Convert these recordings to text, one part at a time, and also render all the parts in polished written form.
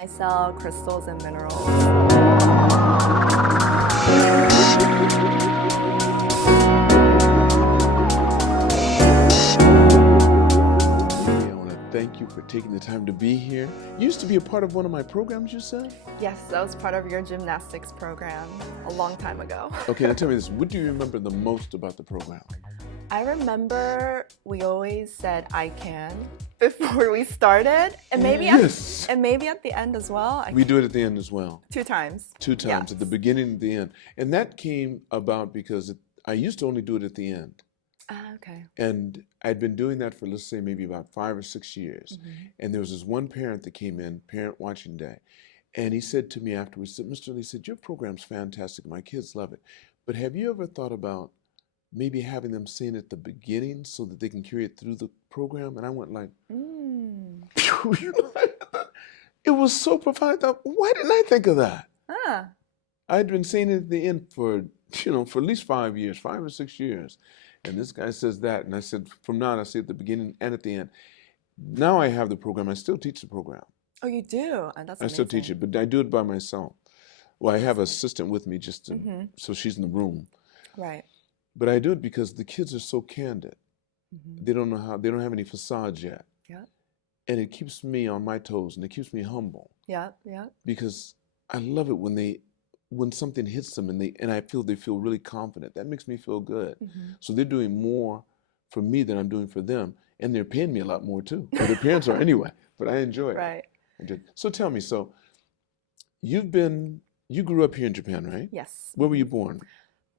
I sell crystals and minerals. I want to thank you for taking the time to be here. You used to be a part of one of my programs, you said? Yes, that was part of your gymnastics program a long time ago. Okay, now tell me this. What do you remember the most about the program? I remember we always said I can before we started, and maybe Yes. at the end as well. We do it at the end as well. 2 times. 2 times, Yes. at the beginning and the end. And that came about because I used to only do it at the end. Okay. And I'd been doing that for, let's say, maybe about 5 or 6 years. Mm-hmm. And there was this one parent that came in, parent watching day. And he said to me afterwards, he said, Mr. Lee, said, your program's fantastic. My kids love it. But have you ever thought about maybe having them sing at the beginning so that they can carry it through the program? And I went like, Phew, it was so profound. I thought, why didn't I think of that? Ah. I'd been saying it at the end for at least 5 years, 5 or 6 years. And this guy says that. And I said, from now on, I say at the beginning and at the end. Now I have the program. I still teach the program. Oh, you do? And that's I still teach it, but I do it by myself. Well, I have an assistant with me just to, so she's in the room. Right. But I do it because the kids are so candid. Mm-hmm. They don't know how, they don't have any facades yet. Yeah. And it keeps me on my toes and it keeps me humble. Yeah, yeah. Because I love it when something hits them and I feel they feel really confident. That makes me feel good. Mm-hmm. So they're doing more for me than I'm doing for them. And they're paying me a lot more too. Or their parents are anyway. But I enjoy it. Right. So tell me, so you grew up here in Japan, right? Yes. Where were you born?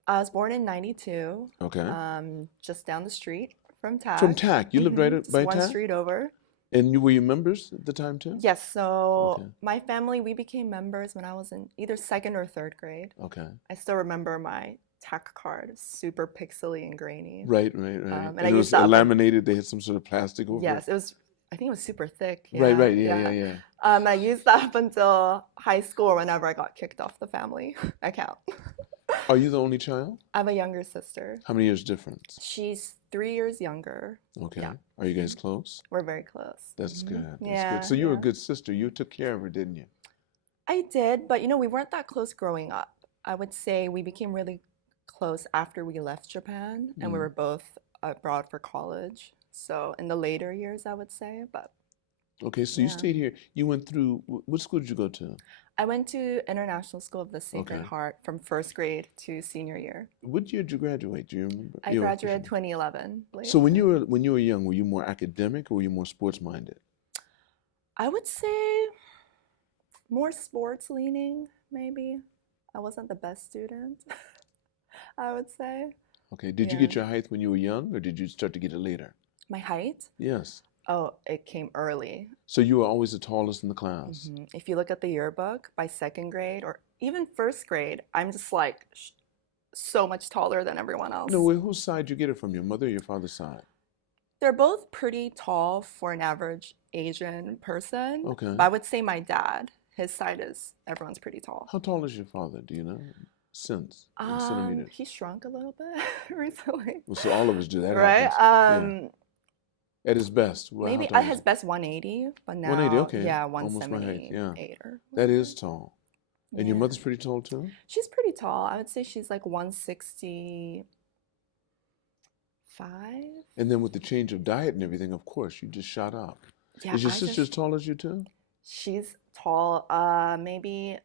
I was born in 92. Okay. Just down the street from TAC. From TAC. You lived right by one TAC? street over. And were you members at the time too? Yes. So Okay. my family, we became members when I was in either 2nd or 3rd grade. Okay. I still remember my TAC card, super pixely and grainy. Right. And it was laminated. They had some sort of plastic over it. Yes, it was. I think it was super thick. Yeah, Right. Yeah. I used that up until high school or whenever I got kicked off the family account. Are you the only child? I have a younger sister. How many years difference? She's 3 years younger. Okay. Yeah. Are you guys close? We're very close. That's good. That's Yeah, good. So you were a yeah. good sister. You took care of her, didn't you? I did, but we weren't that close growing up. I would say we became really close after we left Japan, and we were both abroad for college. So in the later years, I would say, but Okay, so you stayed here. You went through, what school did you go to? I went to International School of the Sacred Okay. Heart from 1st grade to senior year. What year did you graduate? Do you remember? I graduated 2011. So when you were young, were you more academic or were you more sports minded? I would say more sports leaning, maybe. I wasn't the best student, I would say. Okay, did you get your height when you were young or did you start to get it later? My height? Yes. Oh, it came early. So you were always the tallest in the class? If you look at the yearbook, by 2nd grade or even 1st grade, I'm just like so much taller than everyone else. No, wait, whose side did you get it from, your mother or your father's side? They're both pretty tall for an average Asian person. Okay. But I would say my dad, his side is, everyone's pretty tall. How tall is your father, do you know? In centimeters. He shrunk a little bit recently. Well, so all of us do that. Right? Yeah. At his best. Well, Maybe at his best 180, but now 180, okay. yeah, Almost my height, 178 yeah. or That is tall. And your Yeah. mother's pretty tall too? She's pretty tall. I would say she's like 165. And then with the change of diet and everything, of course, you just shot up. Yeah, Is your sister as tall as you too? She's tall, maybe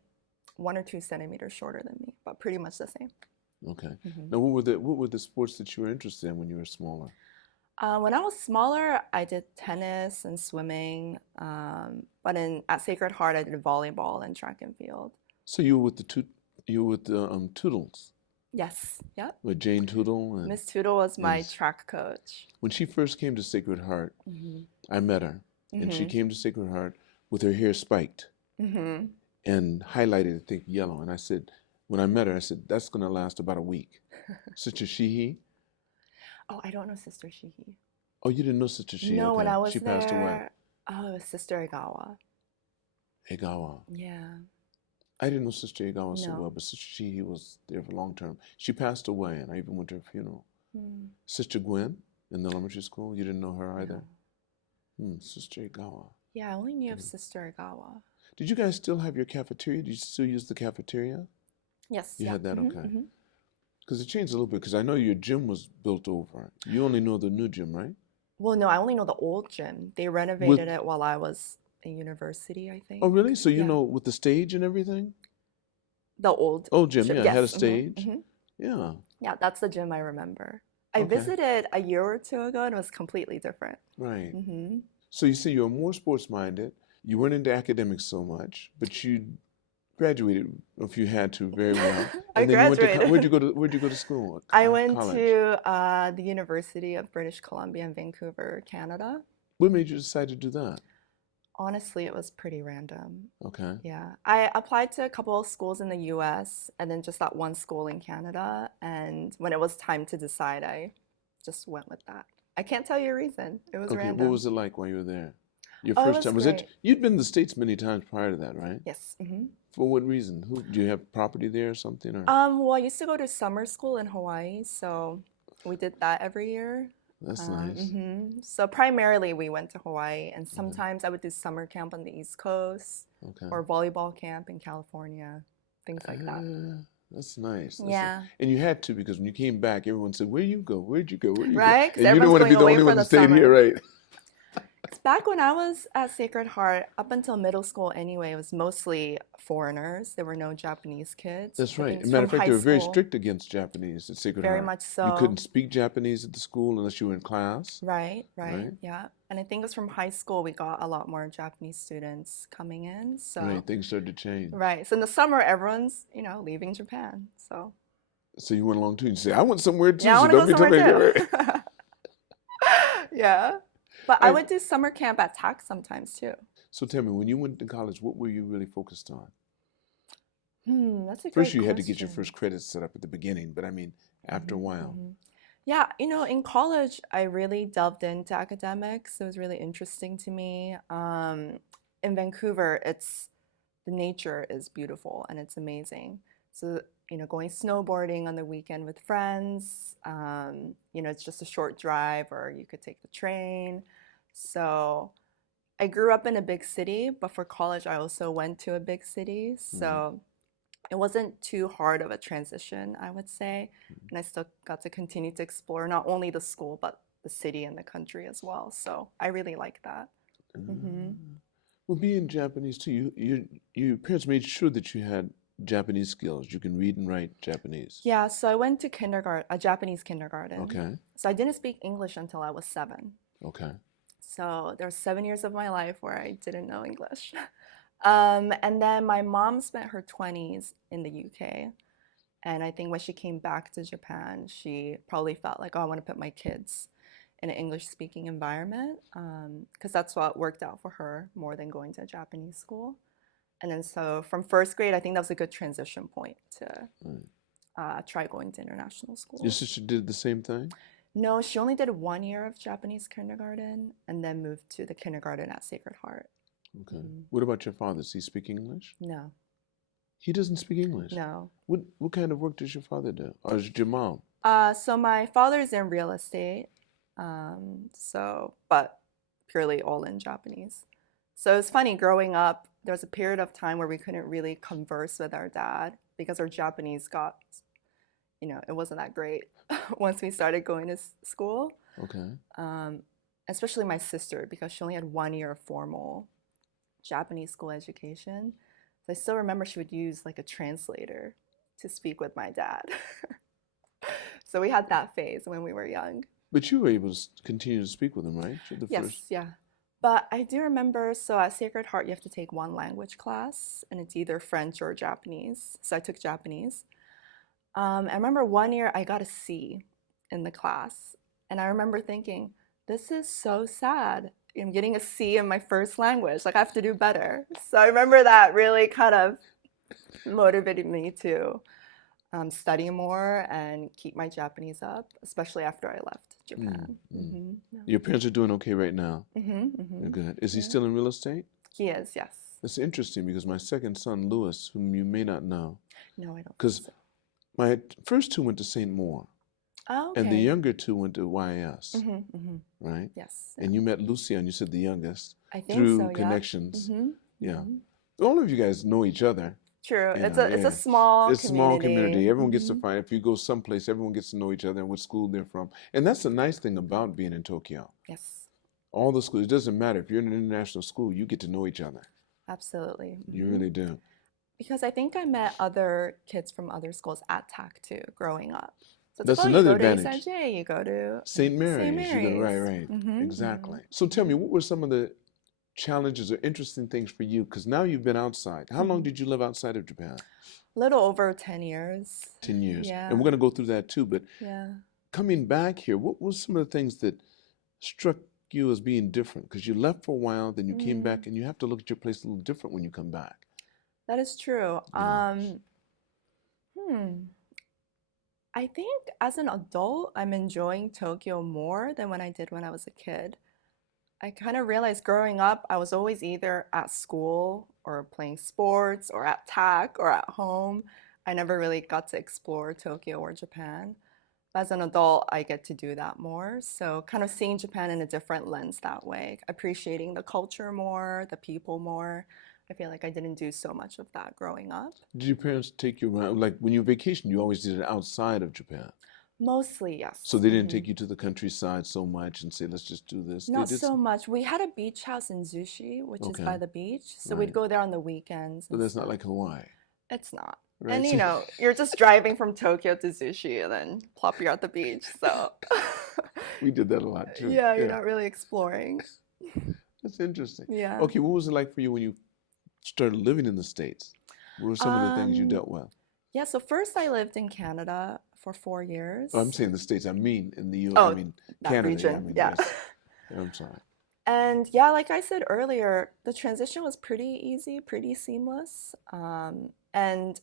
1 or 2 centimeters shorter than me, but pretty much the same. Okay. Now, what were the sports that you were interested in when you were smaller? When I was smaller, I did tennis and swimming, but at Sacred Heart, I did volleyball and track and field. So you were with the Toodles? Yes, yep. With Jane Tootle? And Miss Tootle was my Yes. track coach. when she first came to Sacred Heart, I met her. And she came to Sacred Heart with her hair spiked and highlighted, I think, yellow. And I said, when I met her, I said, that's going to last about a week. Sister Shihi? Oh, I don't know Sister Shihi. Oh, you didn't know Sister Shihi? No, when Okay. I was She there, passed away. oh, it was Sister Egawa. Egawa. Yeah. I didn't know Sister Egawa so No. well, but Sister Shihi was there for long term. She passed away, and I even went to her funeral. Sister Gwen in the elementary school, you didn't know her either? Sister Egawa. Yeah, I only knew of Sister Egawa. Did you guys still have your cafeteria? Did you still use the cafeteria? Yes, You yeah. had that? Hmm. Okay. Hmm. Because it changed a little bit, because I know your gym was built over. You only know the new gym, right? Well, no, I only know the old gym. They renovated With, it while I was in university, I oh, think. really? So you Yeah, know with the stage and everything? the old Old gym, gym. yeah, it had a Yes. Hmm. stage. Hmm. Yeah, Yeah, that's the gym I remember. I okay, visited a year or two ago and it was completely different. right. Hmm. So you see, you're more sports-minded. You weren't into academics so much, but you graduated, if you had to, very well. I And then you went to, graduated. where'd you go to school? I went College. to the University of British Columbia in Vancouver, Canada. What made you decide to do that? Honestly, it was pretty random. Okay. Yeah. I applied to a couple of schools in the US and then just that one school in Canada. And when it was time to decide, I just went with that. I can't tell you a reason. It was Okay, what random. was it like while you were there? Your Oh, it first was time, was it, great. you'd been to the States many times prior to that, right? Yes. Hmm. For what reason? Who, do you have property there or something, or? Well, I used to go to summer school in Hawaii, so we did that every year. That's nice. So primarily we went to Hawaii, and Okay. sometimes I would do summer camp on the East Coast Okay. or volleyball camp in California, things like that. That's nice. Yeah, And you had to, because when you came back, everyone said, "Where you go? Where'd you go? Where you go?" right? Because And you didn't everyone's want to be going the away only for one the that stayed here, summer. right? 'Cause back when I was at Sacred Heart, up until middle school anyway, it was mostly foreigners. There were no Japanese kids. That's I right. think As a it's matter from of fact, high they were very school, strict against Japanese at Sacred very Heart. much You couldn't so. speak Japanese at the school unless you were in class, Right, right, right? yeah. And I think it was from high school we got a lot more Japanese students coming in. Right. So, Things started to change. right. So in the summer, everyone's, leaving Japan. So, So you went along too. You say, "I went somewhere too, yeah, I so want to don't go be somewhere telling me." too. Right? Yeah. But I I, would do summer camp at TAC sometimes too. so tell me, when you went to college, what were you really focused on? That's a First, great you had to get your question. first credits set up at the beginning, but I mean, after a Hmm. while. Hmm. Yeah, in college, I really delved into academics. It was really interesting to me. In Vancouver, the nature is beautiful and it's amazing. So, going snowboarding on the weekend with friends, it's just a short drive or you could take the train. So I grew up in a big city, but for college, I also went to a big city. Hmm. So it wasn't too hard of a transition, I would say. And I still got to continue to explore not only the school, but the city and the country as well. So I really like that. Hmm. Well, being Japanese too, your parents made sure that you had Japanese skills. You can read and write Japanese. Yeah, so I went to kindergarten, a Japanese kindergarten. Okay. So I didn't speak English until I was 7. Okay. So there were 7 years of my life where I didn't know English. And then my mom spent her 20s in the UK. And I think when she came back to Japan, she probably felt like, oh, I want to put my kids in an English speaking environment because that's what worked out for her more than going to a Japanese school. And then so from first grade, I think that was a good transition point to Right. try going to international Your school. sister did the same thing? No, she only did 1 year of Japanese kindergarten and then moved to the kindergarten at Sacred Heart. Okay. Hmm. What about your father? Does he speak English? No, He doesn't speak English. no. What kind of work does your father do? Or is it your mom? So my father's in real estate, but purely all in Japanese. So it's funny, growing up, there was a period of time where we couldn't really converse with our dad because our Japanese it wasn't that great once we started going to school. Okay. Um, Especially my sister because she only had 1 year of formal Japanese school education. So I still remember she would use like a translator to speak with my dad. So we had that phase when we were young. But you were able to continue to speak with him, right? You're the Yes, first. yeah. But I do remember, so at Sacred Heart, you have to take one language class, and it's either French or Japanese. So I took Japanese. I remember 1 year I got a C in the class, and I remember thinking, this is so sad. I'm getting a C in my first language. Like, I have to do better. So I remember that really kind of motivated me to study more and keep my Japanese up, especially after I left Mm, Japan. mm. Yeah. Your parents are doing okay right now. They're Hmm. good. Is he Yeah. still in real estate? He is, yes. That's interesting because my second son, Lewis, whom you may not know, No, I don't think because so. my first two went to St. Moore, Oh, and the okay. younger two went to YS, Hmm. Hmm. right? Yes, yeah. And you met Lucian, you said the youngest, I think so, through yeah. connections. Hmm. Yeah. Hmm. All of you guys know each other. True. You It's know, a yeah. small It's a small community. community. Everyone gets to find, if you go someplace, everyone gets to know each other and what school they're from. And that's the nice thing about being in Tokyo. Yes, All the schools, it doesn't matter. If you're in an international school, you get to know each other. absolutely. You really do. Because I think I met other kids from other schools at TAC too, growing up. So it's like, That's oh, you another go to advantage. ISSH, you go to St. St. Mary's, you go to, right, Mary's. right. Exactly. So tell me, what were some of the challenges or interesting things for you? Because now you've been outside. How long did you live outside of Japan? Little over 10 years. 10 years. And Yeah, we're going to go through that too. But yeah. coming back here, what was some of the things that struck you as being different? Because you left for a while, then you came back, and you have to look at your place a little different when you come back. That is true. You know? I think as an adult, I'm enjoying Tokyo more than when I did when I was a kid. I kind of realized growing up, I was always either at school or playing sports or at TAC or at home. I never really got to explore Tokyo or Japan. As an adult, I get to do that more. So, kind of seeing Japan in a different lens that way, appreciating the culture more, the people more. I feel like I didn't do so much of that growing up. Did your parents take you around? Like when you vacation, you always did it outside of Japan. Mostly, So yes. they didn't take you to the countryside so much and say, let's just do this. They Not did. so much. We had a beach house in Zushi, which is by Okay, the beach. So we'd right. go there on the weekends But and that's not stuff. like Hawaii, It's not. And right? See, you're just driving from Tokyo to Zushi and then plop you're at the beach. So we did that a lot too. yeah, you're Yeah, not really exploring. that's interesting. Yeah. Okay, what was it like for you when you started living in the States? What were some of the things you Um, dealt with? yeah, so first I lived in Canada for four Oh, I'm years. saying the States. I mean in the U. I Oh, mean that Canada. Yeah, I region. mean Yeah. yes. I'm sorry. And yeah, like I said earlier, the transition was pretty easy, pretty seamless. And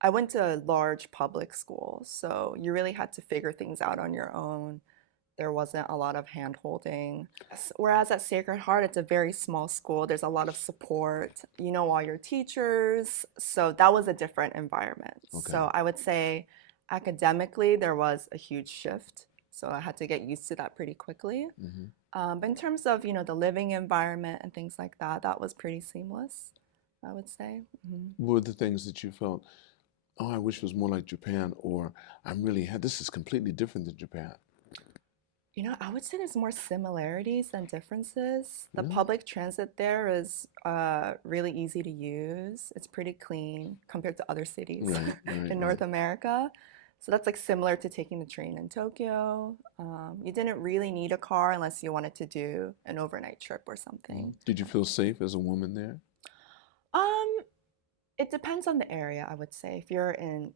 I went to a large public school, so you really had to figure things out on your own. There wasn't a lot of hand holding. Whereas at Sacred Heart, it's a very small school. There's a lot of support. You know all your teachers. So that was a different environment. Okay. So I would say academically, there was a huge shift. So I had to get used to that pretty quickly. Hmm. But in terms of, the living environment and things like that, that was pretty seamless, I would say. What were the things that you felt, oh, I wish it was more like Japan, or this is completely different than Japan? I would say there's more similarities than differences. The Really? public transit there is really easy to use. It's pretty clean compared to other cities Right, right, in right. North America. So that's like similar to taking the train in Tokyo. You didn't really need a car unless you wanted to do an overnight trip or something. Did you feel safe as a woman there? Um, it depends on the area, I would say. If you're in,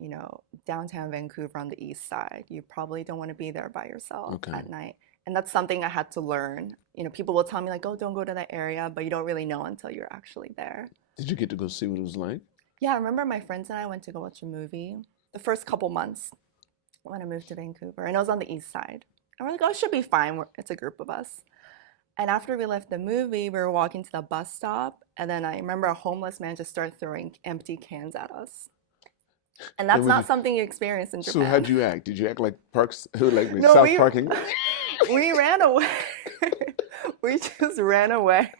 downtown Vancouver on the east side, you probably don't want to be there by yourself Okay. at night. And that's something I had to learn. People will tell me like, "Oh, don't go to that area," but you don't really know until you're actually there. Did you get to go see what it was like? Yeah, I remember my friends and I went to go watch a movie the first couple months when I moved to Vancouver, and it was on the east side. And we're like, "Oh, it should be fine. It's a group of us." And after we left the movie, we were walking to the bus stop, and then I remember a homeless man just started throwing empty cans at us. And And that's when not you, something you experience in so Japan. how'd you act? Did you act like Parks, like with No, South we Parking? we ran away. We just ran away.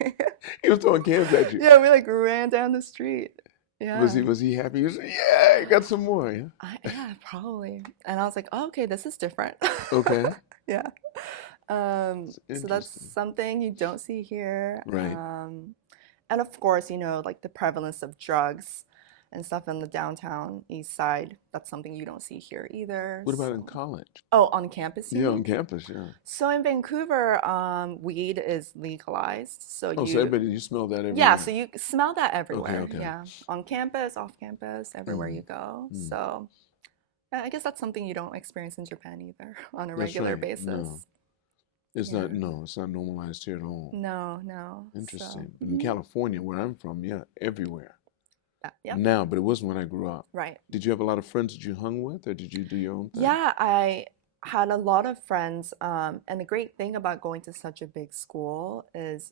He was throwing cans at you. Yeah, we like ran down the street. Was Yeah. he happy? He was, yeah, I got some more. Yeah. Yeah, probably. And I was like, oh, okay, this is different. Okay. Yeah. It's So that's interesting. something you don't see here. Right. And of course, like the prevalence of drugs and stuff in the downtown east side. That's something you don't see here either. What about in So, college? oh, on campus, you Yeah, on mean? campus, yeah. So in Vancouver, weed is legalized. So Oh, so everybody, you smell that yeah, so everywhere. you smell that Okay, everywhere. okay. Yeah, on campus, off campus, everywhere Mm, you go. mm. So yeah, I guess that's something you don't experience in Japan either on a That's regular right. No, basis. it's not. Yeah. No, it's not normalized here at all. No, no. So, Interesting. But in California, where I'm from, yeah, everywhere. yep, Now, but it wasn't when I grew up. right. Did you have a lot of friends that you hung with, or did you do your own thing? Yeah, I had a lot of friends. And the great thing about going to such a big school is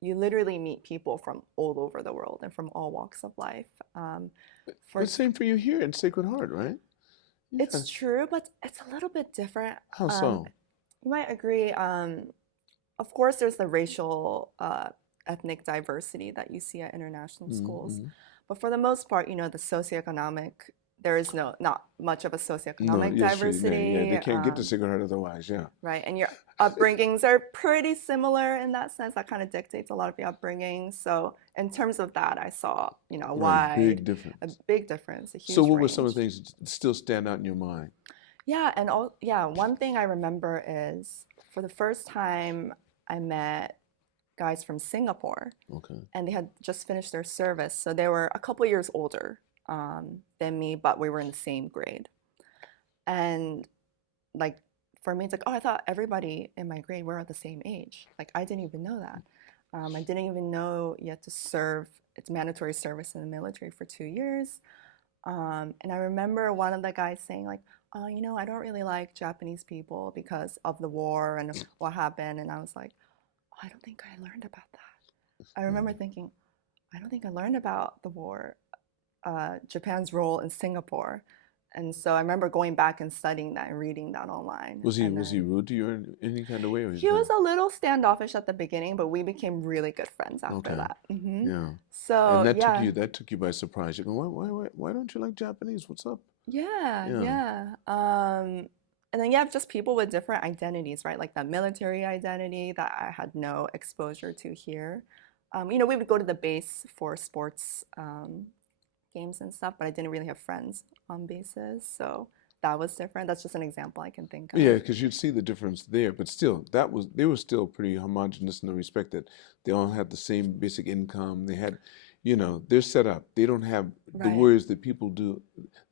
you literally meet people from all over the world and from all walks of life. For But same for you here in Sacred Heart, right? Yeah. It's true, but it's a little bit different. How Um, so? you might agree. Of course, there's the racial ethnic diversity that you see at international schools. Mm-hmm. But for the most part, you know, the socioeconomic, there is not much of a No, socioeconomic yes, yeah, diversity, they can't get to Sacred Heart otherwise, yeah. right? And your upbringings are pretty similar in that sense. That kind of dictates a lot of your upbringing. So in terms of that, I saw, you know, Right, big a difference. big difference, a So huge what were some of range. the things that still stand out in your mind? Yeah, and yeah, one thing I remember is for the first time I met guys from Singapore, Okay. and they had just finished their service, so they were a couple years older than me, but we were in the same grade. And like for me, it's like, oh, I thought everybody in my grade were at the same age. Like I didn't even know that. I didn't even know you had to serve. It's mandatory service in the military for 2 years. And I remember one of the guys saying like, oh, you know, I don't really like Japanese people because of the war and what happened. And I was like, oh, I don't think I learned about that. I remember thinking, I don't think I learned about the war, Japan's role in Singapore. And so I remember going back and studying that and reading that online. And Was he then rude to you in any kind of way, or was he he kind was a little standoffish at the beginning, but we became really good friends of after okay? that. Yeah. And So yeah, that took you by surprise. You go, why don't you like Japanese? What's up? yeah, Yeah. yeah. And then you have just people with different identities, right? Like that military identity that I had no exposure to here. You know, we would go to the base for sports games and stuff, but I didn't really have friends on bases, so that was different. That's just an example I can think Yeah, of. because you'd see the difference there, but still, they were still pretty homogenous in the respect that they all had the same basic income. They had, they're set up. They don't have the Right, worries that people do.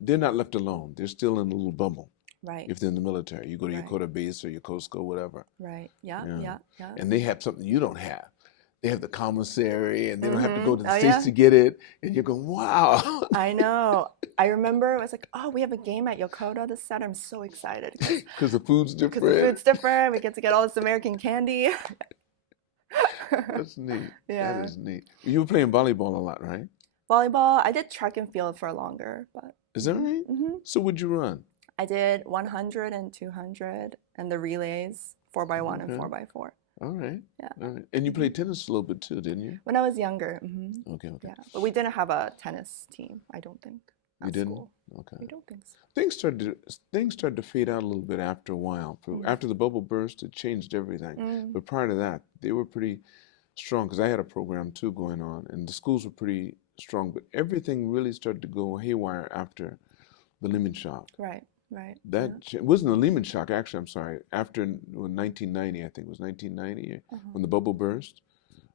They're not left alone. They're still in a little bubble. right, If they're in the military, you go to your right, Kota base or your Costco, whatever. right. Yeah, Yeah, yeah, yeah. and they have something you don't have. They have the commissary, and they don't have to go to the Oh states yeah, to get it. And you're going, wow, I know. I remember it was like, oh, we have a game at Yokota this Saturday. I'm so excited because the food's because the different. food's different. We get to get all this American candy. That's neat. That Yeah. is neat. You were playing volleyball a lot, right? Volleyball. I did track and field for longer, but Is that right? hmm So would you run? I did 100 and 200 and the relays 4x1 and Okay. 4x4. All right. Yeah. All right. And you played tennis a little bit too, didn't you? When I was younger, Okay, okay. yeah, but we didn't have a tennis team. I don't think You at didn't? school. Okay. I don't think so. Things started to fade out a little bit after a while. After the bubble burst, it changed everything. Mm, But prior to that, they were pretty strong because I had a program too going on, and the schools were pretty strong. But everything really started to go haywire after the Lehman shock. right, right. That Yeah. it wasn't a Lehman shock, actually. I'm sorry. After 1990, I think it was 1990 Uh-huh. when the bubble burst,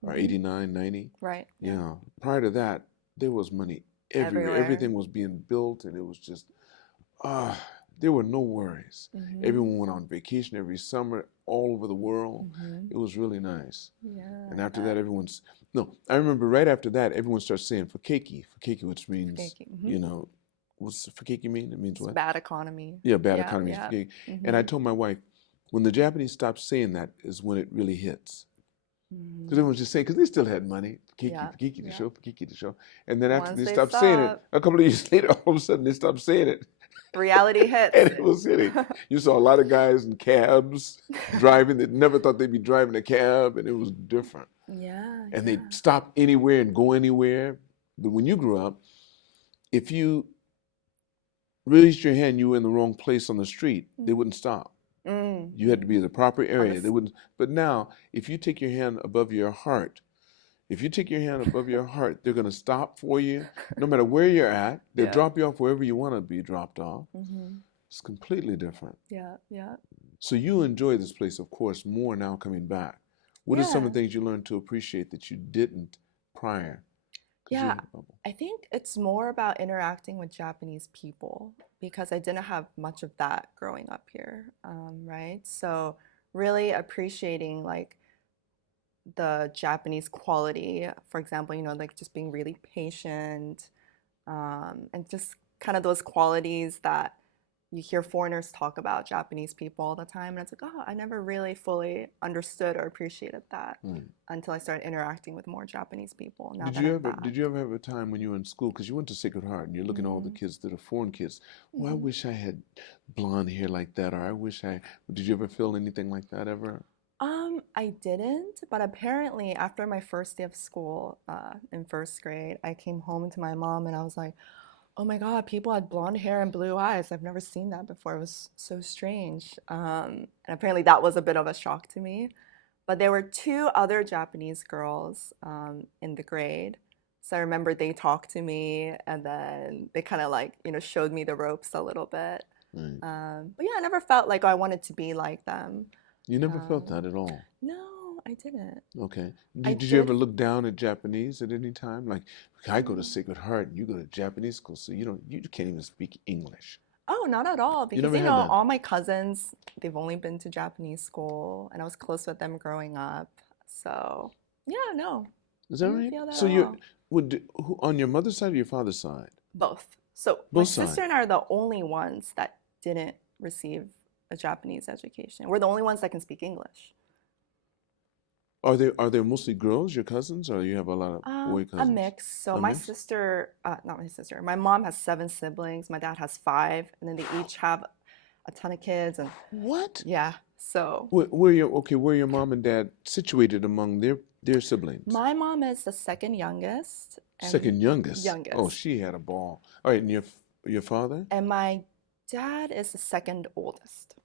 or Mhm. 89, 90. Right. Yeah. Yeah. Prior to that, there was money everywhere. Everywhere. Everything was being built, and it was just, there were no worries. Mhm. Everyone went on vacation every summer all over the world. Mhm. It was really nice. Yeah. And after I that, no, I remember right after that, everyone starts saying fakeki, which means, Baking. Mhm. what's fakeki mean? It means It's what? bad economy. Yeah, bad Yeah. economy is Yeah. fakeki. And I Mhm. told my wife, when the Japanese stop saying that is when it really hits. Because Mhm. everyone's just saying, because they still had money, Yeah. fakeki to Yeah. show, fakeki to show. And then after Once they they stopped saying it, stop, a couple of years later, all of a sudden they stopped saying it. reality hits. And it was hitting. You saw a lot of guys in cabs driving that never thought they'd be driving a cab, and it was different. Yeah. And Yeah. they'd stop anywhere and go anywhere. But when you grew up, if you raised your hand, you were in the wrong place on the street, they wouldn't stop. You had to be in the proper On area. this. They wouldn't. But now, if you take your hand above your heart, they're going to stop for you. No matter where you're at, they'll Yeah. drop you off wherever you want to be dropped off. Mhm. It's completely different. Yeah. Yeah. So you enjoy this place, of course, more now coming back. What are some Yeah. of the things you learned to appreciate that you didn't prior? 'Cause you Yeah. had a bubble. I think it's more about interacting with Japanese people because I didn't have much of that growing up here, right? So really appreciating like the Japanese quality, for example, you know, like just being really patient, and just kind of those qualities that you hear foreigners talk about Japanese people all the time. And it's like, oh, I never really fully understood or appreciated that Mm. until I started interacting with more Japanese people now Did that you I'm ever did back. you ever have a time when you were in school, because you went to Sacred Heart and you're looking at all the Hmm. kids that are foreign kids, well, I Hmm. wish I had blonde hair like that, or I wish I, did you ever feel anything like that ever? I didn't, but apparently after my first day of school in first grade, I came home to my mom and I was like, oh my God, people had blonde hair and blue eyes. I've never seen that before. It was so strange. And apparently that was a bit of a shock to me. But there were two other Japanese girls in the grade. So I remember they talked to me and then they kind of like, showed me the ropes a little bit. Right. But yeah, I never felt like I wanted to be like them. You never felt Um, that at all. no, I didn't. Okay. I Did you did. ever look down at Japanese at any time? Like, I go to um, Sacred Heart and you go to Japanese school, so you can't even speak English. Oh, not at all. You Because, never had that. all my cousins, they've only been to Japanese school and I was close with them growing up. So, yeah, no, Is I that didn't right? feel that So at you're all. on your mother's side or your father's side? Both. So, my Both sides. sister and I are the only ones that didn't receive a Japanese education. We're the only ones that can speak English. Are there mostly girls, your cousins, or you have a lot of boy A cousins? mix. So A my mix? sister, not my sister, my mom has seven siblings. My dad has five, and then they each have a ton of kids. And What? yeah, so Where your mom and dad situated among their siblings? my mom is the second youngest, and Second youngest. Oh, youngest, she had a ball. All right, and your father and my dad is the second oldest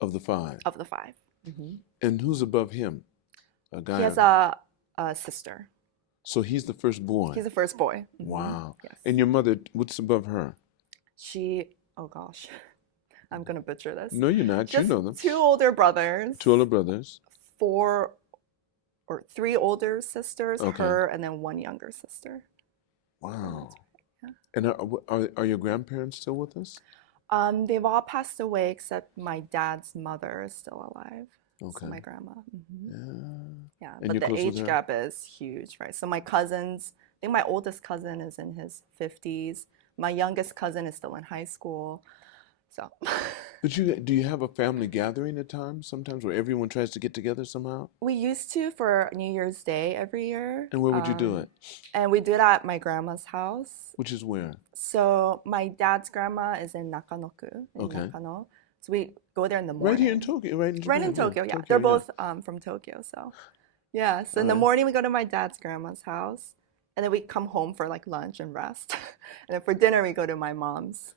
of the five. of the five. Hmm. And who's above him? A He guy. has a sister. So he's the first boy. He's the first boy. Hmm. Wow. Yes. And your mother, what's above her? Oh gosh, I'm gonna butcher this. No, you're not. You Just know them. two older brothers, Two older brothers. four or three older sisters, Okay. her, and then one younger sister. So Wow. that's right. And are your grandparents still with us? Yeah. They've all passed away except my dad's mother is still alive. Okay. So my grandma. Hmm. Yeah. Yeah, And but you're the close with age her? gap is huge, right? So my cousins, I think my oldest cousin is in his 50s. My youngest cousin is still in high school. So But do you have a family gathering at times, sometimes where everyone tries to get together somehow? we used to for New Year's Day every year. And where would you do it? And we do it at my grandma's house. Which is where? So my dad's grandma is in Nakanoku, in Okay. Nakano. So we go there in the Right here in morning. Tokyo, right in Right in Japan. Tokyo, yeah. Tokyo, They're yeah. both from Tokyo, so yeah. So All in the right. morning we go to my dad's grandma's house, and then we come home for like lunch and rest, and then for dinner we go to my mom's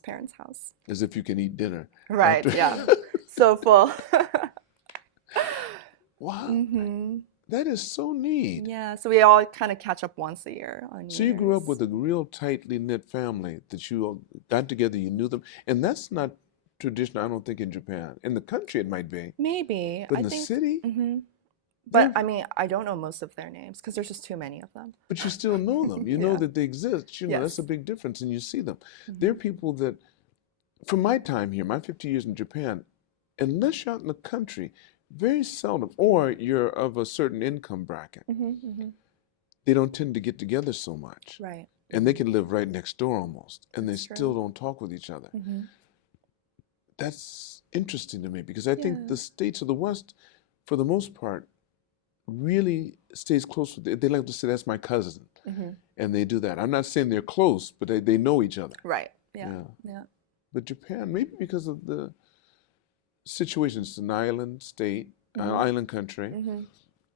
parents' house. As if you can eat dinner Right, after. yeah. So full. Wow, Hmm. that is so neat. Yeah. So we all kind of catch up once a year on New So you grew up Year's. with a real tightly knit family that you all got together, you knew them, and that's not traditional, I don't think, in Japan. In the country, it might be, Maybe but I in the think. city, Hmm. they're, But I mean, I don't know most of their names because there's just too many of them. but you still know them. You know Yeah. that they exist. You know, that's a Yes. big difference, and you see them. There are Hmm. people that, from my time here, my 50 years in Japan, unless you're out in the country, very seldom, or you're of a certain income bracket, Hmm. Hmm. they don't tend to get together so much. Right. And they can live right next door almost, and they That's still true. don't talk with each other. Hmm. That's interesting to me because I think Yeah. the states of the West, for the most part, really stays close with it. They like to say, that's my cousin. Hmm. And they do that. I'm not saying they're close, but they know each other. Right. Yeah. Yeah. Yeah. But Japan, maybe because of the situation, it's an island state, an Hmm. island country, Hmm.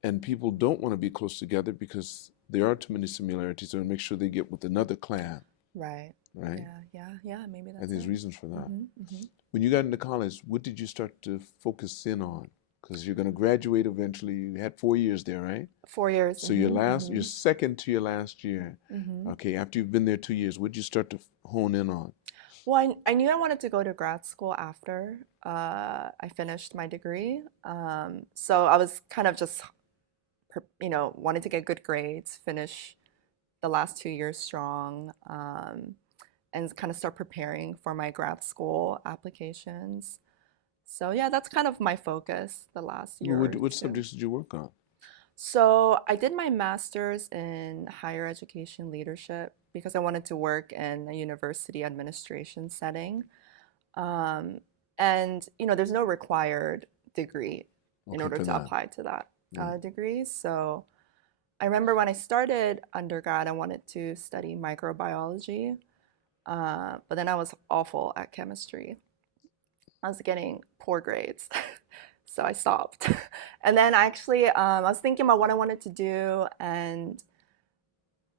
and people don't want to be close together because there are too many similarities. So make sure they get with another clan, Right. right? Yeah. Yeah. Yeah. Maybe I that's think there's it. reasons for that. Hmm. Hmm. When you got into college, what did you start to focus in on? Because you're going to graduate eventually. You had 4 years there, right? 4 years. So your second to your last year. Hmm. Okay, after you've been there 2 years, what did you start to hone in on? Well, I knew I wanted to go to grad school after I finished my degree. So I was kind of just, wanted to get good grades, finish the last 2 years strong, and kind of start preparing for my grad school applications. So yeah, that's kind of my focus the last year or What two. subjects did you work on? So I did my master's in higher education leadership because I wanted to work in a university administration setting. Um, and there's no required degree in Okay, order for to that. apply to that Yeah. degree. So I remember when I started undergrad, I wanted to study microbiology, but then I was awful at chemistry. I was getting poor grades. so I stopped. And then actually, I was thinking about what I wanted to do, and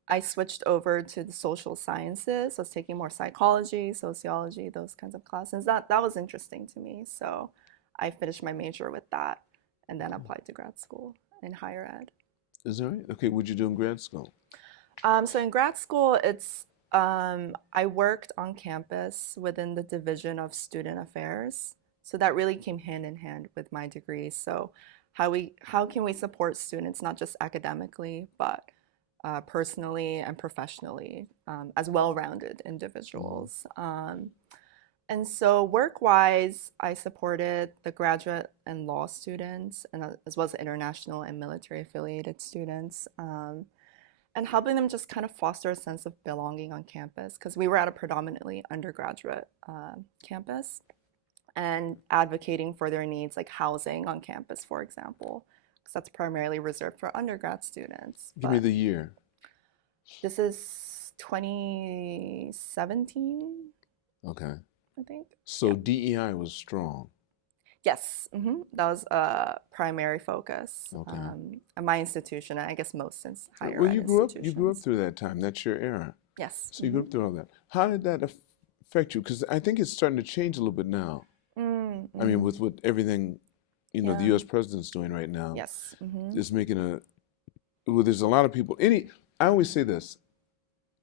I switched over to the social sciences. I was taking more psychology, sociology, those kinds of classes. That was interesting to me. So I finished my major with that and then applied to grad school in higher ed. Is that right? Okay, what'd you do in grad school? So in grad school, I worked on campus within the Division of Student Affairs. So that really came hand in hand with my degree. So how can we support students not just academically, but personally and professionally as well-rounded Mm. individuals. And so work-wise, I supported the graduate and law students, and as well as the international and military affiliated students, and helping them just kind of foster a sense of belonging on campus, because we were at a predominantly undergraduate campus, and advocating for their needs like housing on campus, for example, because that's primarily reserved for undergrad students. Give me But the year. this is 2017, Okay. I think. So Yeah. DEI was strong. Yes, that was a primary focus Okay. at my institution, and I guess most since higher Well, ed you grew up institutions. through that time. That's your era. Yes. So you grew up through all that. How did that affect you? Because I think it's starting to change a little bit now. I mean, Mm-hmm. with what everything, the Yeah. U.S. president's doing right now, Yes. is making well, there's a lot of people. I always say this: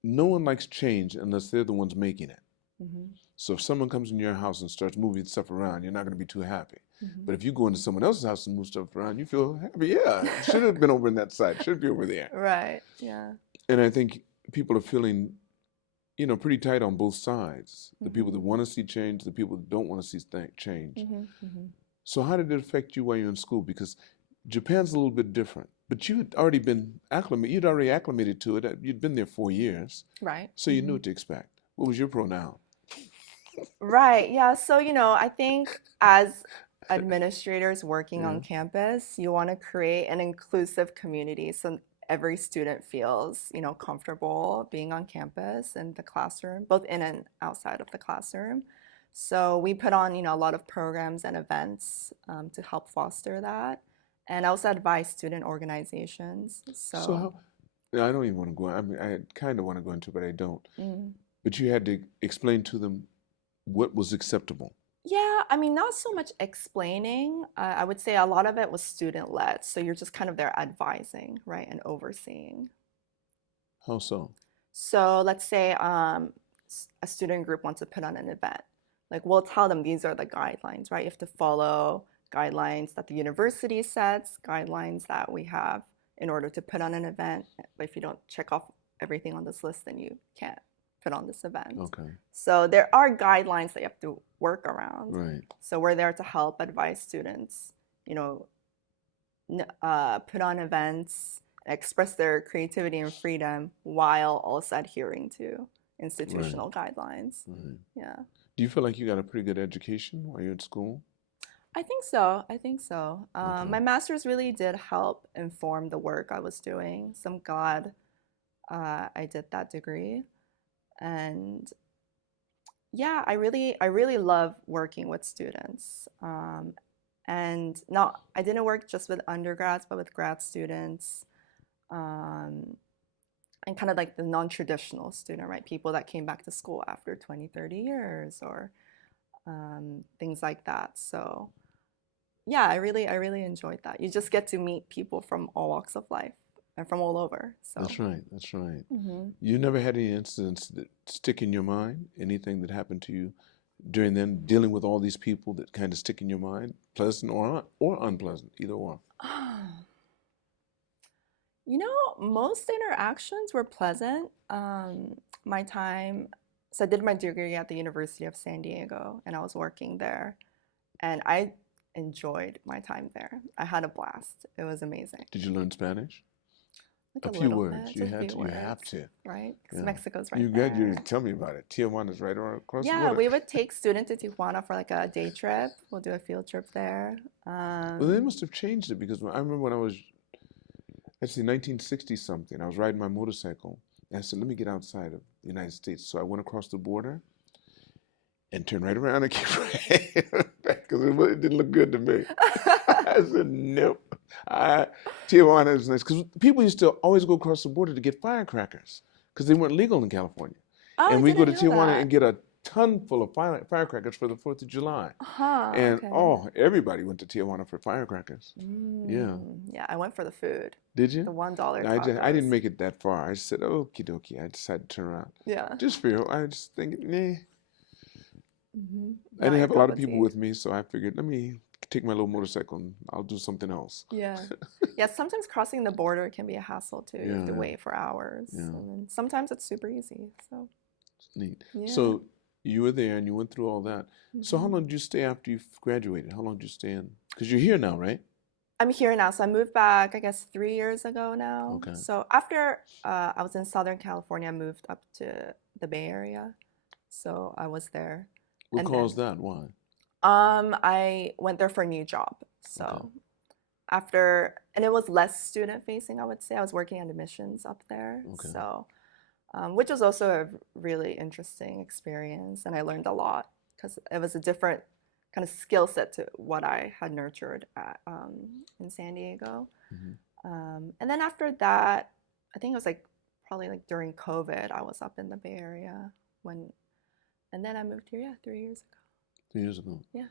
no one likes change unless they're the ones making it. Mm-hmm. So if someone comes in your house and starts moving stuff around, you're not going to be too happy. Mm-hmm. But if you go into someone else's house and move stuff around, you feel happy. Yeah, it should have been over in that side. Should be over there. Right. Yeah. And I think people are feeling, pretty tight on both sides. The people Mm-hmm. that want to see change, the people that don't want to see change. Mm-hmm. Mm-hmm. So how did it affect you while you're in school? Because Japan's a little bit different. But you had already been acclimated. You'd already acclimated to it. You'd been there 4 years, Right. so you knew what to expect. What was your pronoun? Right. Yeah. So, I think as administrators working Yeah. on campus, you want to create an inclusive community so every student feels, comfortable being on campus in the classroom, both in and outside of the classroom. So we put on, a lot of programs and events to help foster that. And I also advise student organizations. So So, how? I don't even want to go. I mean, I kind of want to go into it, but I don't. mm. But you had to explain to them what was acceptable. Yeah, I mean, not so much explaining. I would say a lot of it was student led. So you're just kind of there advising, right, and overseeing. How so? So let's say a student group wants to put on an event. Like we'll tell them these are the guidelines, right? You have to follow guidelines that the university sets, guidelines that we have in order to put on an event. But if you don't check off everything on this list, then you can't put on this event. Okay. So there are guidelines that you have to work around. Right. So we're there to help advise students, put on events, express their creativity and freedom while also adhering to Right. institutional guidelines. Right. Yeah. Do you feel like you got a pretty good education while you're at school? I think so. I think so. Okay. My master's really did help inform the work I was doing. So I'm glad I did that degree. And yeah, I really love working with students. And not, I didn't work just with undergrads, but with grad students, um, and kind of like the non-traditional student, right? People that came back to school after 20, 30 years or things like that. So yeah, I really enjoyed that. You just get to meet people from all walks of life and from all over. That's So right. That's right. mhm. You never had any incidents that stick in your mind? Anything that happened to you during then dealing with all these people that kind of stick in your mind, pleasant or unpleasant, either or? Most interactions were pleasant. My time, so I did my degree at the University of San Diego, and I was working there, and I enjoyed my time there. I had a blast. It was amazing. Did you learn Spanish? Like A a few little words. bit, You a had few to. You have words, to. right? Because Yeah. Mexico's You right got you. there. Tell me about it. Tijuana's right across the Yeah, water. we would take students to Tijuana for like a day trip. We'll do a field trip there. Well, they must have changed it because I remember when I was actually 1960 something. I was riding my motorcycle and I said, "Let me get outside of the United States." So I went across the border, and turned right around and came right back because it didn't look good to me. I said, nope. Tijuana is nice because people used to always go across the border to get firecrackers because they weren't legal in California. Oh, I And we go didn't to know Tijuana that. and get a ton full of firecrackers for the 4th of July. Huh, And okay. oh, everybody went to Tijuana for firecrackers. Yeah. Yeah, I went for the food. Did The you? $1 I didn't tacos. make it that far. I said, okie dokie. I decided to turn around. Yeah. Just feel, I just think, nah. I Not didn't your have a lot cup of of people tea. with me, so I figured, let me take my little motorcycle and I'll do something else. Yeah. Yeah, sometimes crossing the border can be a hassle too. You have to Yeah, wait for hours. yeah, And then sometimes it's super easy. So, it's neat. yeah. So you were there and you went through all that. So how hmm long did you stay after you graduated? How long did you stay in? Because you're here now, right? I'm here now. So I moved back, I guess, 3 years ago now. Okay. So after I was in Southern California, I moved up to the Bay Area. So I was there. What And then caused that? Why? I went there for a new job. Okay. So after, and it was less student facing, I would say. I was working on admissions up there. Okay. So, which was also a really interesting experience. And I learned a lot because it was a different kind of skill set to what I had nurtured in San Diego. hmm And then after that, I think it was like probably like during COVID, I was up in the Bay Area when, and then I moved here, yeah, 3 years ago. 3 years ago. Yeah.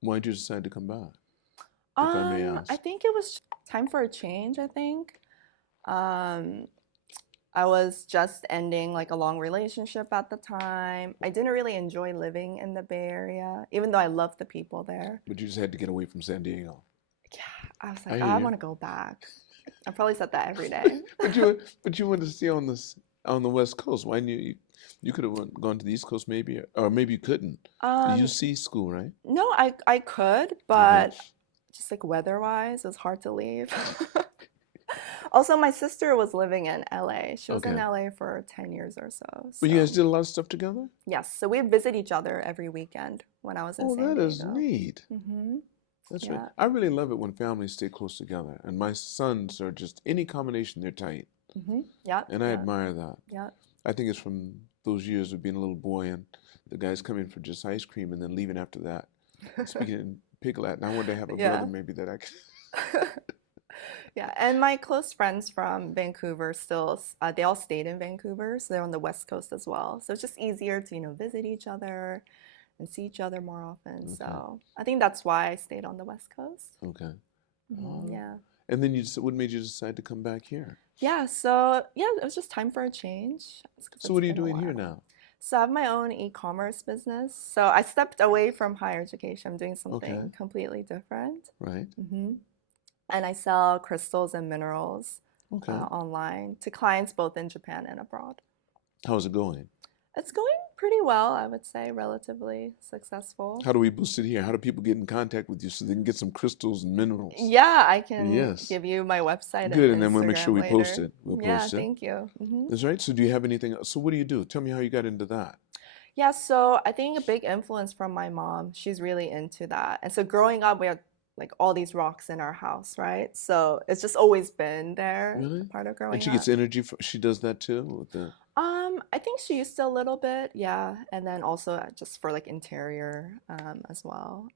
Why did you decide to come back, if I may I ask? think it was time for a change, I think. Um, I was just ending like a long relationship at the time. I didn't really enjoy living in the Bay Area, even though I loved the people there. But you just had to get away from San Diego. Yeah, I was I like, hear I you. want to go back. I probably said that every day. But you wanted to stay on on the West Coast. Why didn't you could have gone to the East Coast maybe, or maybe you couldn't. The Um, UC school, right? no, I could, Okay. but just like weather-wise, it was hard to leave. Also, my sister was living in LA. She was in Okay. LA for 10 years or so. But you guys So, did a lot of stuff together? yes, so we'd visit each other every weekend when I was in Oh, San that is Diego. neat. hmm That's right. Yeah. I really love it when families stay close together. And my sons are just any combination, they're tight. Yeah, And I yeah, admire that. yeah. I think it's from those years of being a little boy and the guys coming for just ice cream and then leaving after that. Speaking in Pig Latin, I want to have a brother Yeah. maybe that I can. Yeah, and my close friends from Vancouver still, they all stayed in Vancouver, so they're on the West Coast as well. So it's just easier to, visit each other and see each other more often. Okay. So I think that's why I stayed on the West Coast. Okay. Oh. Yeah. And then what made you decide to come back here? Yeah, so yeah, it was just time for a change. It's 'cause So it's what are you been a doing here while. now? So I have my own e-commerce business. So I stepped away from higher education. I'm doing Okay. something completely different. Right. And I sell crystals and minerals Okay. online to clients both in Japan and abroad. How's it going? It's going pretty well, I would say, relatively successful. How do we boost it here? How do people get in contact with you so they can get some crystals and minerals? Yeah, I can Yes. give you my website and Good. And then we'll make sure Instagram we post later. it. We'll Yeah, post it. thank you. That's right. So do you have anything else? So what do you do? Tell me how you got into that. Yeah, so I think a big influence from my mom. She's really into that. And so growing up, we had like all these rocks in our house, right? So it's just always been there, a Really? part of And growing she gets up. energy she does that too with the I think she used to a little bit, yeah, and then also just for like interior as well.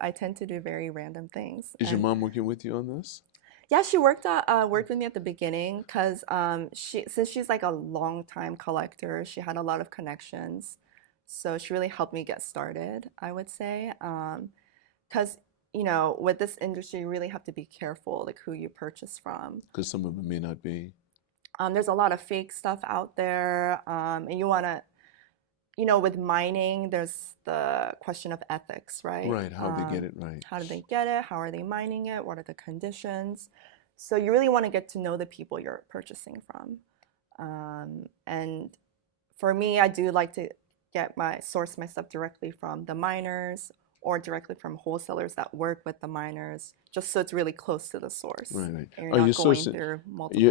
I tend to do very random things, Is your and mom working with you on this? yeah, she worked with me at the beginning because since she's like a long time collector, she had a lot of connections, so she really helped me get started, I would say, because with this industry, you really have to be careful like who you purchase from. Because some of it may not be. There's a lot of fake stuff out there, and you want to, with mining, there's the question of ethics, right? Right, how they get it right. How do they get it? How are they mining it? What are the conditions? So you really want to get to know the people you're purchasing from. And for me, I do like to source my stuff directly from the miners or directly from wholesalers that work with the miners, just so it's really close to the source. Right, right. And you're Are you not going sourcing? through multiple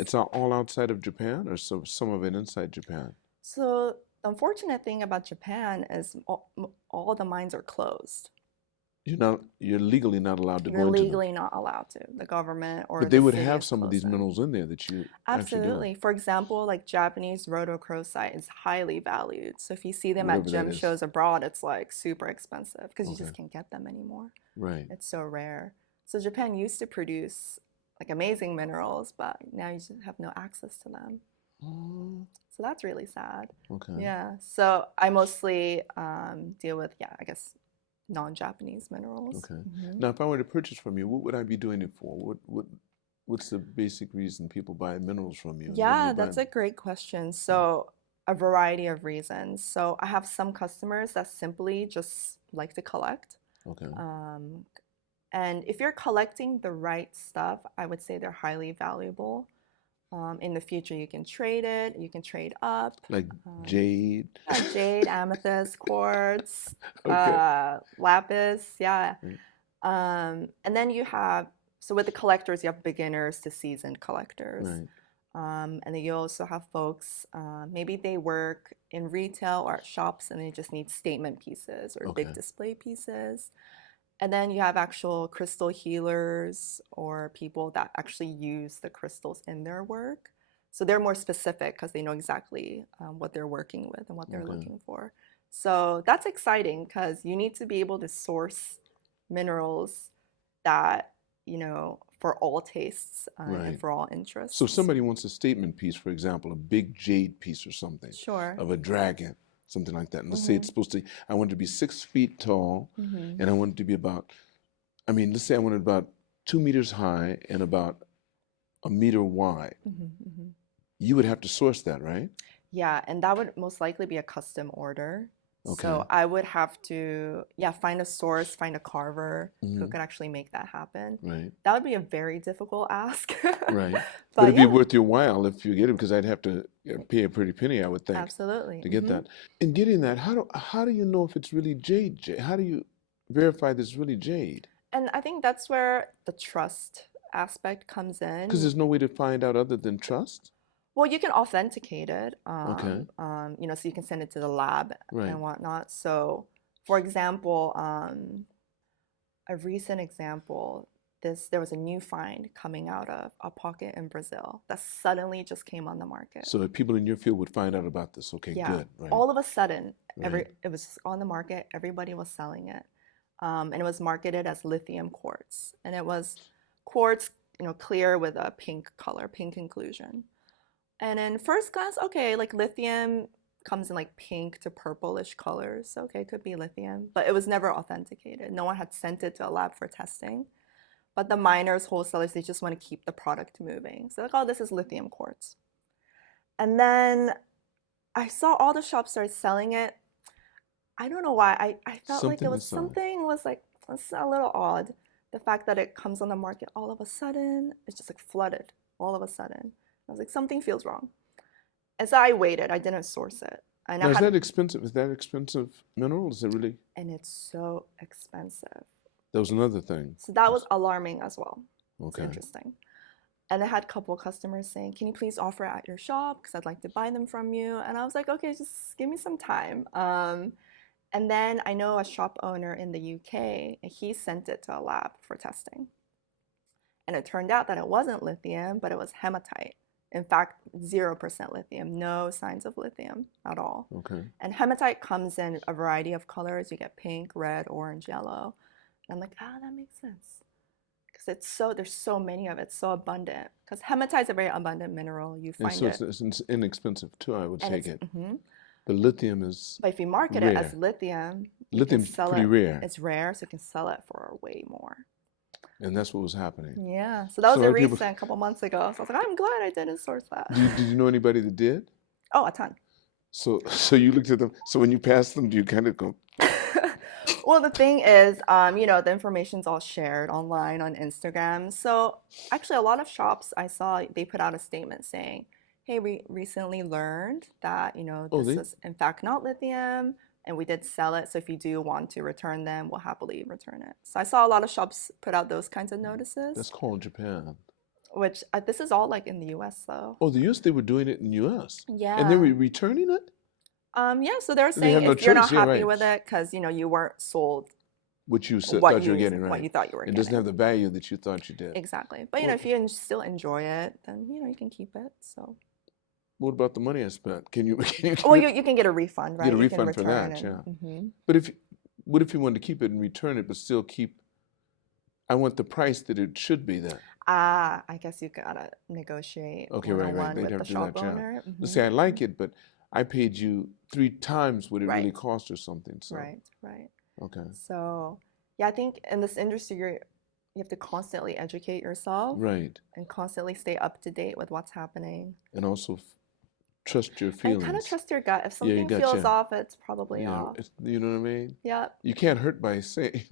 It's sources. all outside of Japan, or some of it inside Japan? So the unfortunate thing about Japan is all the mines are closed. you're legally not allowed to You're go into them. legally not allowed to. The government or But they the would city have is some of these closing. minerals in there that you actually doing, Absolutely. For example, like Japanese rhodochrosite is highly valued. So if you see them at whatever that gym is. shows abroad, it's like super expensive because you Okay. just can't get them anymore. Right. It's so rare. So Japan used to produce like amazing minerals, but now you just have no access to them. Oh, So that's really sad. okay. Yeah. So I mostly deal with, yeah, I guess non-Japanese minerals. Okay. Now, if I were to purchase from you, what would I be doing it for? What's the basic reason people buy minerals from you? And what do they Yeah, buy that's a them? great question. Mm. So, a variety of reasons. So, I have some customers that simply just like to collect. Okay. Um, and if you're collecting the right stuff, I would say they're highly valuable. In the future, you can trade it, you can trade up. Like Um, jade. yeah, jade, amethyst, quartz, Okay. lapis, yeah. Right. And then you have, so with the collectors, you have beginners to seasoned collectors. Right. And then you also have folks, maybe they work in retail or at shops and they just need statement pieces or big Okay. display pieces. And then you have actual crystal healers or people that actually use the crystals in their work. So they're more specific because they know exactly what they're working with and what they're Okay. looking for. So that's exciting because you need to be able to source minerals that, for all tastes and Right. for all So if interests. somebody wants a statement piece, for example, a big jade piece or something Sure. of a dragon, something like that. And let's say Mm-hmm. it's supposed to, I want it to be 6 feet tall, Mm-hmm. and I want it to be about, I mean, let's say I want it about 2 meters high and about a meter wide. Mm-hmm. Mm-hmm. You would have to source that, right? Yeah, and that would most likely be a custom order. Okay. So I would have to, yeah, find a source, find a carver who Hmm. could actually make that happen. Right. That would be a very difficult ask. Right. But But it'd be yeah, worth your while if you get it because I'd have to pay a pretty penny, I would think, absolutely. to get Hmm. that. In getting that, how do you know if it's really jade? How do you verify this is really jade? And I think that's where the trust aspect comes Because in. there's no way to find out other than trust. Well, you can authenticate it, Okay. so you can send it to the lab Right. and whatnot. So, for example, a recent example, there was a new find coming out of a pocket in Brazil that suddenly just came on the market. So if people in your field would find out about this, okay, Yeah, good, right, all of a sudden, right. it was on the market. Everybody was selling it, and it was marketed as lithium quartz, and it was quartz, clear with a pink color, pink inclusion. And in first glance, okay, like lithium comes in like pink to purplish colors. So, okay, it could be lithium, but it was never authenticated. No one had sent it to a lab for testing. But the miners, wholesalers, they just want to keep the product moving. So like, oh, this is lithium quartz. And then I saw all the shops start selling it. I don't know why. I felt like it Something was aside. something was like it's a little odd. The fact that it comes on the market all of a sudden, it's just like flooded all of a sudden. I was like, something feels wrong. And so I waited. I didn't source it. And I Now, is had, that expensive? Is that expensive mineral? Is it really? and it's so expensive. That was another thing. So that was alarming as well. It's Okay. interesting. And I had a couple of customers saying, can you please offer it at your shop? Because I'd like to buy them from you. And I was like, okay, just give me some time. And then I know a shop owner in the UK, and he sent it to a lab for testing. And it turned out that it wasn't lithium, but it was hematite. In fact, 0% lithium, no signs of lithium at all. Okay. And hematite comes in a variety of colors. You get pink, red, orange, yellow. And I'm like, that makes sense. Because there's so many of it, so abundant. Because hematite is a very abundant mineral. You And find so it, it's inexpensive too, I would and take it. mhm. The lithium is But if you market it as rare. lithium, you can Lithium's sell pretty it. rare, It's rare, so you can sell it for way more. and that's what was happening. Yeah, so that So was a lot a of people. recent couple months ago. So I was like, I'm glad I didn't source that. Did you know anybody that did? Oh, a ton. So you looked at them. So when you pass them, do you kind of go, Well, the thing is, the information's all shared online on Instagram. So actually, a lot of shops I saw, they put out a statement saying, hey, we recently learned that, oh, this they? is in fact not lithium, and we did sell it. So if you do want to return them, we'll happily return it. So I saw a lot of shops put out those kinds of That's notices, called Japan. which this is all like in the US though. Oh, the U.S. They were doing it in U.S. and they were Yeah. returning it. Yeah, so they were They saying have no if you're not choice. Yeah, happy right. with it because you weren't sold what you what thought you were getting, what right? you thought you were It doesn't getting. have the value that you thought you did. Exactly. But Well, if you still enjoy it, then you can keep it. So. what about the money I spent? Can you, Well, you can get a refund, right? get a You can refund for return that? Yeah. and But what if you wanted to keep it and return it, but still keep? I want the price that it should be then. I guess you gotta negotiate Okay, right. one-on-one They'd with have the to do that shop job. owner. Let's say I like it, but I paid you 3 times what it really Right. cost or something. So Right. okay. So yeah, I think in this industry you have to constantly educate yourself Right. and constantly stay up to date with what's happening. And also trust your And feelings. kind of trust your gut. If Yeah, something feels off, it's probably off. You know what I mean? Yeah. You can't hurt by saying,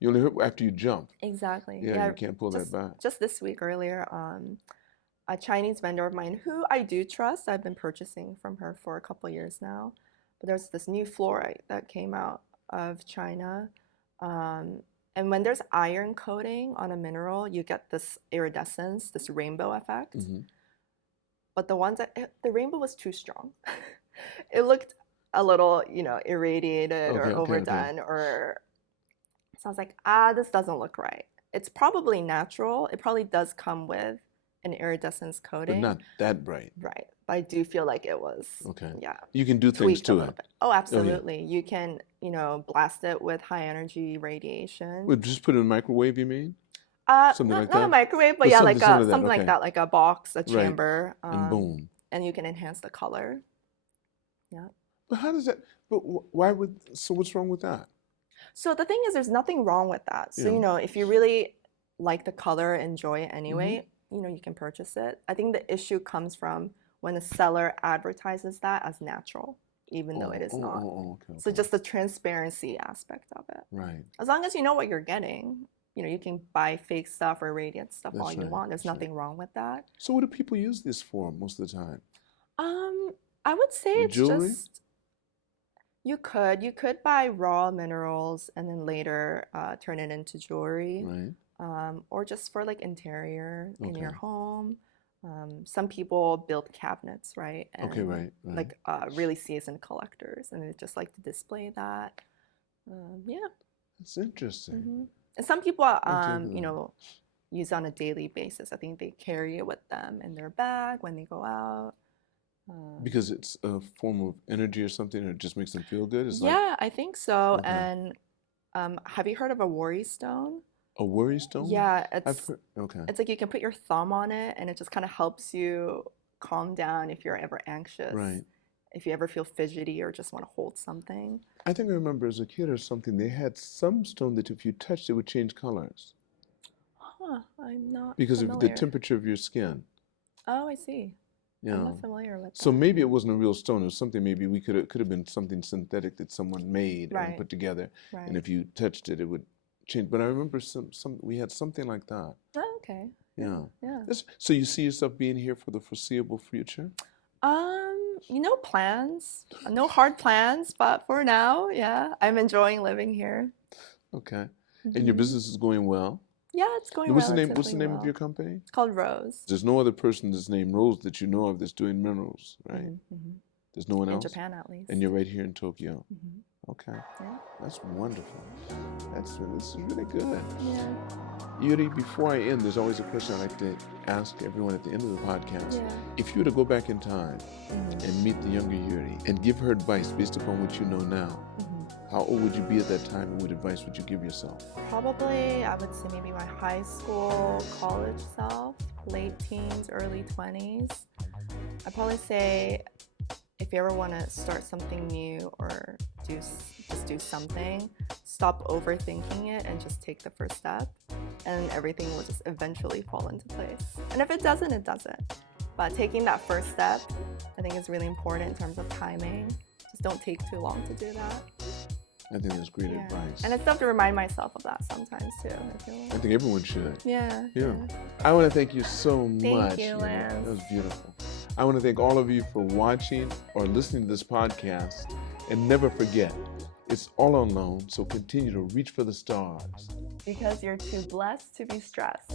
you only hurt after you jump. Exactly. Yeah, you can't pull that back. Just this week earlier, a Chinese vendor of mine who I do trust, I've been purchasing from her for a couple years now, but there's this new fluorite that came out of China. And when there's iron coating on a mineral, you get this iridescence, this rainbow effect. But the rainbow was too strong. It looked a little, irradiated or overdone. So I was like, this doesn't look right. It's probably natural. It probably does come with an iridescence coating. But not that bright. Right. But I do feel like it was. Okay. Yeah. You can do things to it. Oh, absolutely. You can, blast it with high energy radiation. Well, just put it in a microwave, you mean? Something like that? Not a microwave, but yeah, something like that, like a box, a chamber. And boom. And you can enhance the color. Yeah. But how does that, so what's wrong with that? So the thing is, there's nothing wrong with that. So, if you really like the color, enjoy it anyway, you can purchase it. I think the issue comes from when a seller advertises that as natural, even though it is not. Okay. So just the transparency aspect of it. Right. As long as you know what you're getting, you can buy fake stuff or radiant stuff all you want. There's nothing wrong with that. So what do people use this for most of the time? I would say it's jewelry? Just you could buy raw minerals and then later turn it into jewelry. Right. Or just for like interior in your home. Some people build cabinets, right? And right. Like really seasoned collectors, and they just like to display that. Yeah. That's interesting. And some people, use it on a daily basis. I think they carry it with them in their bag when they go out. Because it's a form of energy or something, or it just makes them feel good? I think so. Okay. And have you heard of a worry stone? A worry stone? Yeah, it's like you can put your thumb on it, and it just kind of helps you calm down if you're ever anxious. Right. If you ever feel fidgety or just want to hold something. I think I remember as a kid or something, they had some stone that if you touched it would change colors. Huh, I'm not Because familiar. of the temperature of your skin. Oh, I see. Yeah. I'm not familiar with that. So maybe it wasn't a real stone. It was something maybe could have been something synthetic that someone made and put together. Right. And if you touched it, it would change. But I remember we had something like that. Oh, okay. Yeah. Yeah. So you see yourself being here for the foreseeable future? Plans. No hard plans, but for now, yeah, I'm enjoying living here. Okay. And your business is going well? Yeah, it's going What's relatively the name? What's the name well. of your company? It's called WROSE. There's no other person that's named Rose that you know of that's doing minerals, right? There's no one else? In Japan, at least. And you're right here in Tokyo? Okay. Yeah. That's wonderful. This is really good. Yeah. Yuri, before I end, there's always a question I like to ask everyone at the end of the podcast. Yeah. If you were to go back in time and meet the younger Yuri and give her advice based upon what you know now, how old would you be at that time, and what advice would you give yourself? Probably, I would say maybe my high school, college self, late teens, early 20s. I'd probably say if you ever want to start something new or just do something, stop overthinking it and just take the first step, and everything will just eventually fall into place. And if it doesn't, it doesn't. But taking that first step, I think is really important in terms of timing. Just don't take too long to do that. I think that's great advice. And I still have to remind myself of that sometimes too. I think everyone should. Yeah. I want to thank you so much. Thank you, Lance. That was beautiful. I want to thank all of you for watching or listening to this podcast. And never forget, it's all unknown, so continue to reach for the stars. Because you're too blessed to be stressed.